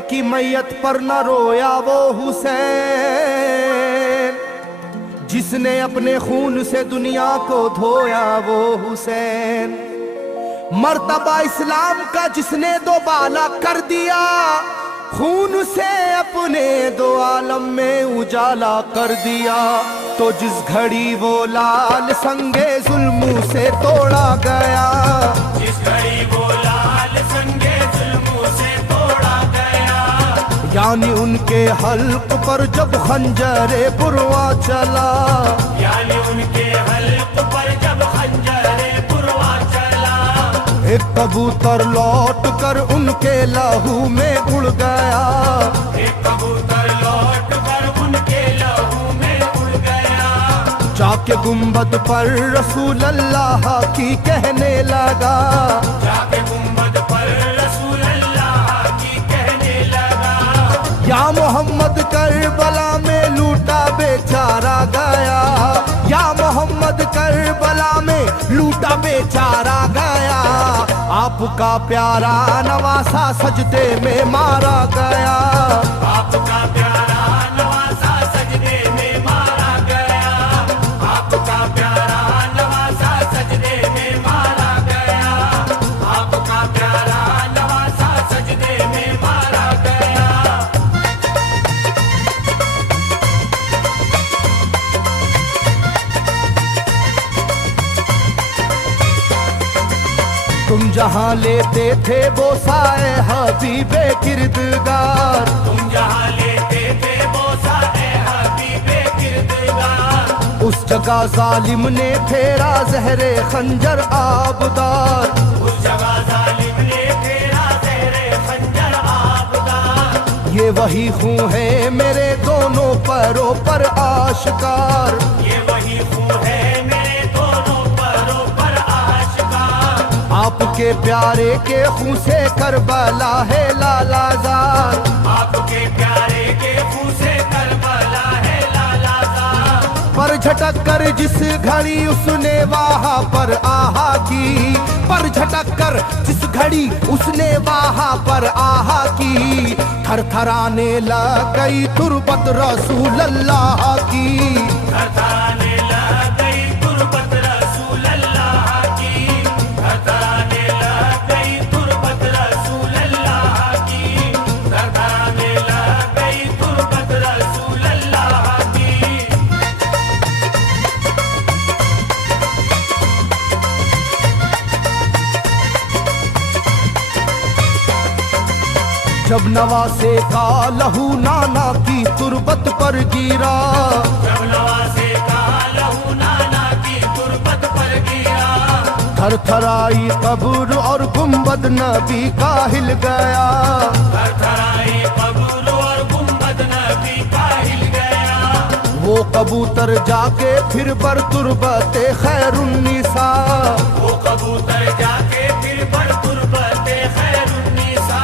की मैयत पर न रोया वो हुसैन, जिसने अपने खून से दुनिया को धोया वो हुसैन। मर्तबा इस्लाम का जिसने दोबाला कर दिया, खून से अपने दो आलम में उजाला कर दिया। तो जिस घड़ी वो लाल संगे जुल्मों से तोड़ा गया, जिस घड़ी वो लाल संगे जुल्मों से तोड़ा गया, यानी उनके हल्क पर जब खंजरे पुरवा चला, यानी उनके हल्क पर जब खंजरे पुरवा चला, एक कबूतर लौट कर उनके लहू में उड़ गया, एक कबूतर लौट कर उनके लहू में उड़ गया, जाके गुंबद पर रसूल अल्लाह की कहने लगा, जाके गुंबद पर रसूल अल्लाह की कहने लगा, या मोहम्मद करबला में लूटा बेचारा गया, या मोहम्मद करबला में लूटा बेचारा गया। आपका प्यारा नवासा सजदे में मारा गया, आपका प्यारा नवासा सजदे में मारा गया, आपका प्यारा नवासा सजदे में मारा गया, आपका प्यारा नवासा सजदे में मारा गया। तुम जहाँ लेते थे बोसाए हबीबे किरदगार, तुम जहाँ लेते थे बोसा ए हबीबे किरदगार, उस जगह जालिम ने फेरा जहरे खंजर आबदार, उस जगह जालिम ने फेरा ज़हरे खंजर आबदार। ये वही खून है मेरे दोनों पैरों पर आश्कार, ये वही खून है मेरे दोनों पैरों पर आशिकार। आपके प्यारे के खून से करबला है लालाजार, आपके प्यारे के खून से करबला है लालाजार। पर झटक कर जिस घड़ी उसने वहाँ पर आहा की, पर झटक कर जिस घड़ी उसने वहाँ पर आहा की, थरथराने लग गई तुरबत रसूल अल्लाह की, थरथराने लग गई तुरबत रसूल अल्लाह की, थरथराने लग गई तुरबत रसूल अल्लाह की, थरथराने लग गई तुरबत रसूल अल्लाह की। जब नवासे का लहू नाना की तुरबत पर गिरा, जब नवासे का लहू नाना की तुरबत पर गिरा, थरथराई कब्र और गुंबद नबी का हिल गया, थरथराई कब्र और गुंबद नबी का हिल गया। वो कबूतर जाके फिर पर तुरबते खैरुन्निसा, वो कबूतर जाके फिर पर तुरबते खैरुन्निसा,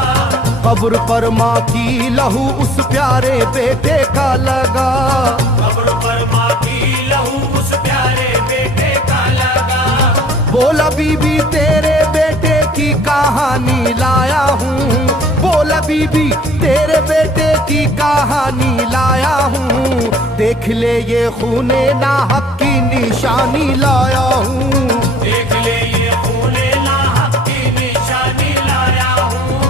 कब्र पर माँ की लहू उस प्यारे बेटे का लगा, कब्र पर माँ की लहू उस प्यारे बेटे का लगा। बोला बीबी तेरे बेटे की कहानी लाया हूँ, बोला बीबी तेरे बेटे की कहानी लाया हूँ, देख ले ये खूने नाहक की निशानी लाया हूँ, देख ले ये खूने नाहक की निशानी लाया हूँ,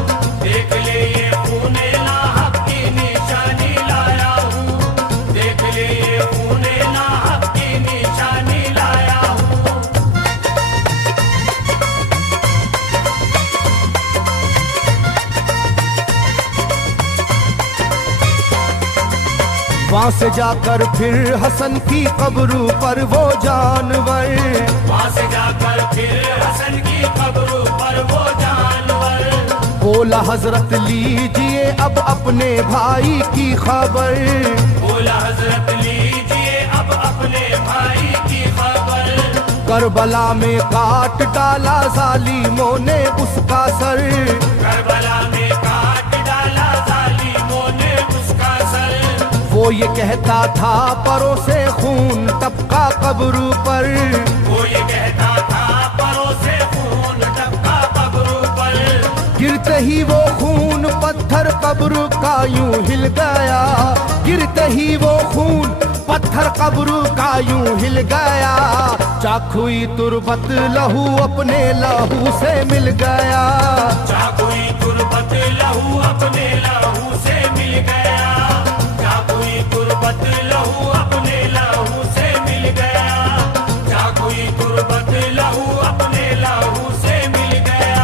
देख ले ये खूने नाहक की निशानी लाया हूँ, देख ले ये खूने नाहक की निशानी लाया हूँ। वहाँ से जाकर फिर हसन की कब्र पर वो जानवर, वहाँ से जाकर फिर हसन की कब्र पर वो जानवर, बोला हजरत लीजिए अब अपने भाई की खबर, बोला हजरत लीजिए अब अपने भाई की खबर। करबला में काट डाला जालिमों ने उसका सर, करबला में काट डाला जालिमों ने उसका सर। वो ये कहता था परों से खून टपका कब्र पर, वो ये कहता था परों से खून टपका कब्र पर। गिरते ही वो खून पत्थर कब्र का यूं हिल गया, गिरते ही वो खून पत्थर कब्र का यूं हिल गया। चाकुई तुरबत लहू अपने लहू से मिल गया, चाकुई तुरबत लहू अपने लहू से मिल गया, चाकुई तुरबत लहू अपने लहू से मिल गया, चाकुई तुरबत लहू अपने लहू से मिल गया।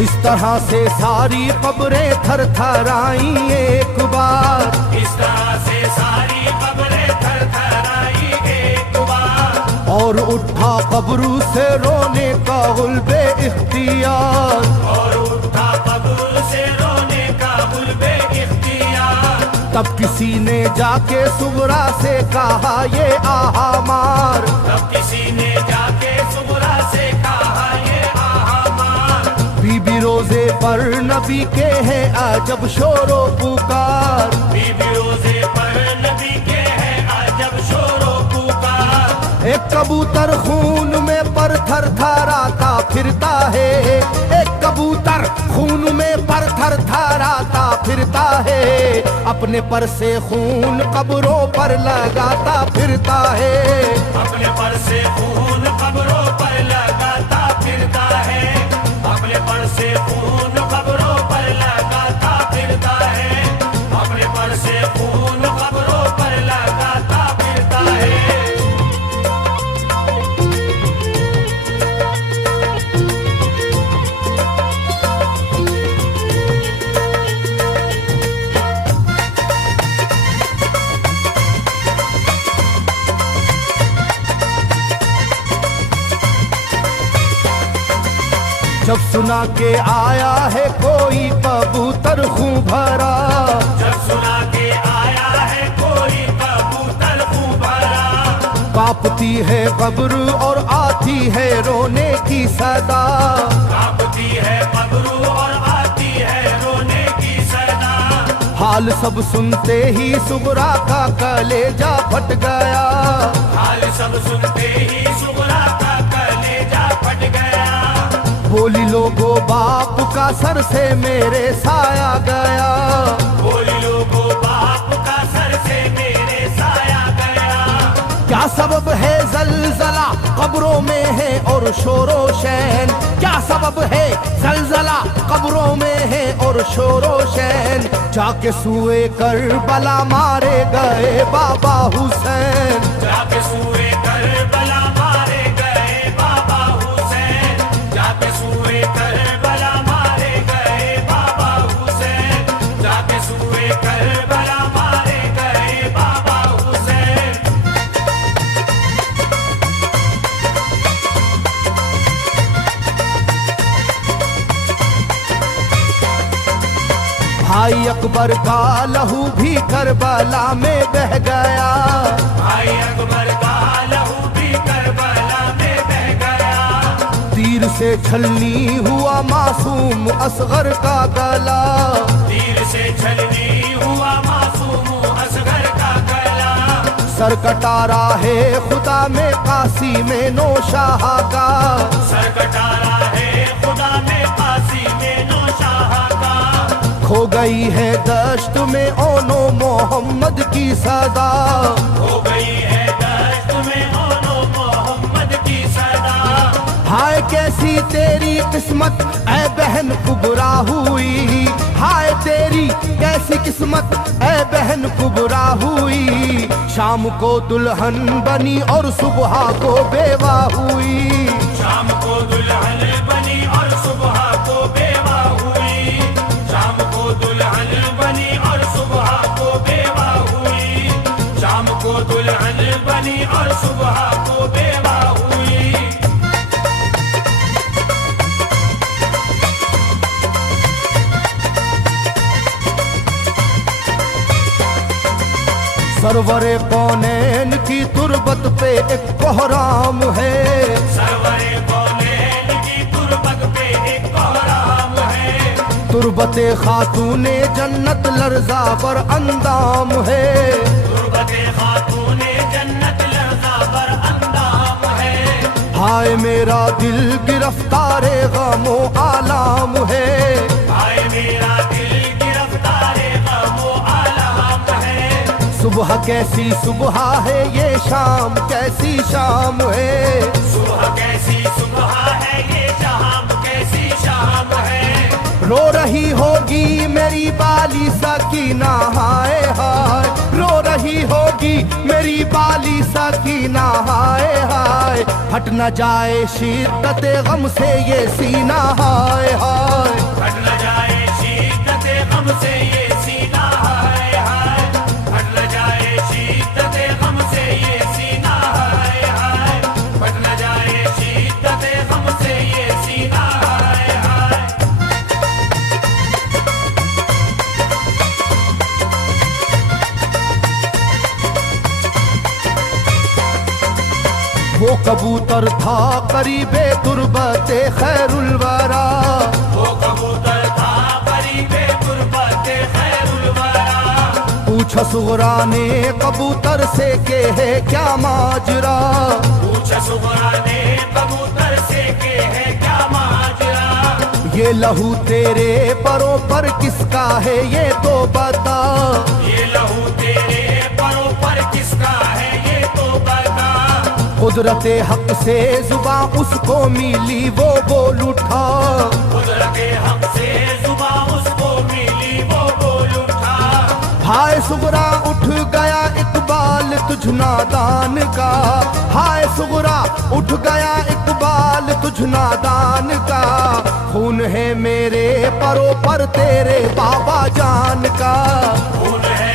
इस तरह से सारी कब्रें थर थर आई एक बार, इस तरह से सारी कब्रें थर थर आई एक बार, और उठा कब्र से रोने का गुल्बे इख्तियार, और उठा कब्र से रोने का गुल्बे इख्तियार। तब किसी ने जाके सुगरा से कहा ये आहा मार, तब किसी ने जाके सुगरा से कहा ये आहा मार। बीबी रोजे पर नबी के हैं अजब शोरो पुकार, बीबी रोजे पर नबी के हैं अजब शोरो पुकार। एक कबूतर खून में पर थर थराता फिरता है, एक कबूतर खून में पर थर थराता फिरता है, अपने पर से खून कब्रों पर लगाता फिरता है, अपने पर से खून कब्रों पर लगाता फिरता है, अपने पर से खून कब्रों पर लगाता फिरता है, अपने पर से खून कब्रों पर लगाता फिरता है। जब सुना के आया है कोई कबूतर खूं भरा, जब सुना के आया है कोई कबूतर खूं भरा, कांपती है कब्र और आती है रोने की सदा, कांपती है कब्र और आती है रोने की सदा। हाल सब सुनते ही सुगरा का कलेजा फट गया, हाल सब सुनते ही सुगरा का कलेजा फट गया। बोली लोगो बाप का सर से मेरे साया गया, बोली लोगो बाप का सर से मेरे साया गया। क्या सबब है जलजला कब्रों में है और शोरो शैन, क्या सबब है जलजला कब्रों में है और शोरो शैन। जाके सुए करबला मारे गए बाबा हुसैन, जाके सुए करबला मारे गए बाबा हुसैन, जाके सुए करबला मारे गए बाबा हुसैन, जाके सुए करबला मारे गए बाबा हुसैन। भाई अकबर का लहू भी करबला में बह गया, भाई अकबर का लहू भी करबला में बह गया। तीर से छलनी हुआ मासूम असगर का गला, तीर से छलनी हुआ मासूम असगर का गला। सर कटारा है खुदा में काशी में नौशाह का, सर कटारा है खुदा में काशी में नौशाह का। खो गई है दश्त में ओनो मोहम्मद की सदा, हो गई है दश्त में ओनो मोहम्मद की सदा। हाय कैसी तेरी किस्मत ऐ बहन कुबरा हुई, हाय तेरी कैसी किस्मत ऐ बहन कुबरा हुई। शाम को दुल्हन बनी और सुबह को बेवा हुई, शाम को दुल्हन बनी और सुबह को बेवा हुई, शाम को दुल्हन बनी और सुबह को बेवा हुई, शाम को दुल्हन बनी और सुबह को बेवा हुई। सरवरे कौनैन की तुरबत पे एक कोहराम है, सरवरे कौनैन की तुरबत पे एक कोहराम है। तुरबते खातूने जन्नत लर्जा पर अंदाम है, तुरबत सुहबते खातूने जन्नत लर्जा बर अंदाम है। हाय मेरा दिल गिरफ्तारे गमो आलाम है। हाय मेरा दिल गिरफ्तारे गमो आलाम है। सुबह कैसी सुबह है ये शाम कैसी शाम है। सुबह कैसी सुबह है ये शाम कैसी शाम है। रो रही होगी मेरी बाली सकीना हाय हाय। रो रही होगी मेरी बाली सकीना हाय हाय। हट न जाए शिद्दत गम से ये सीना हाय हाय। हट न जाए शिद्दत गम से ये सीना हाय हाय। हट न जाए शिद्दत गम से ये सीना हाय हाय। हट न जाए शिद्दत गम से ये सीना हाय हाय। वो कबूतर था करीबे तुरबते खैरुल वरा। वो कबूतर था करीबे तुरबते खैरुल वरा। पूछा सुगरा ने कबूतर से के है क्या माजरा। पूछा सुगरा ने कबूतर से के है क्या माजरा। ये लहू तेरे परों पर किसका है ये तो बता। ये लहू तेरे परों पर किसका है ये तो बता। कुदरते हक से जुबां उसको मिली वो बोल उठा। कुदरते हक से जुबां उसको मिली वो बोल उठा। हाय सुगरा उठ गया इकबाल तुझ नादान का। हाय सुगरा उठ गया इकबाल तुझ नादान का। खून है मेरे परों पर तेरे बाबा जान का। खून है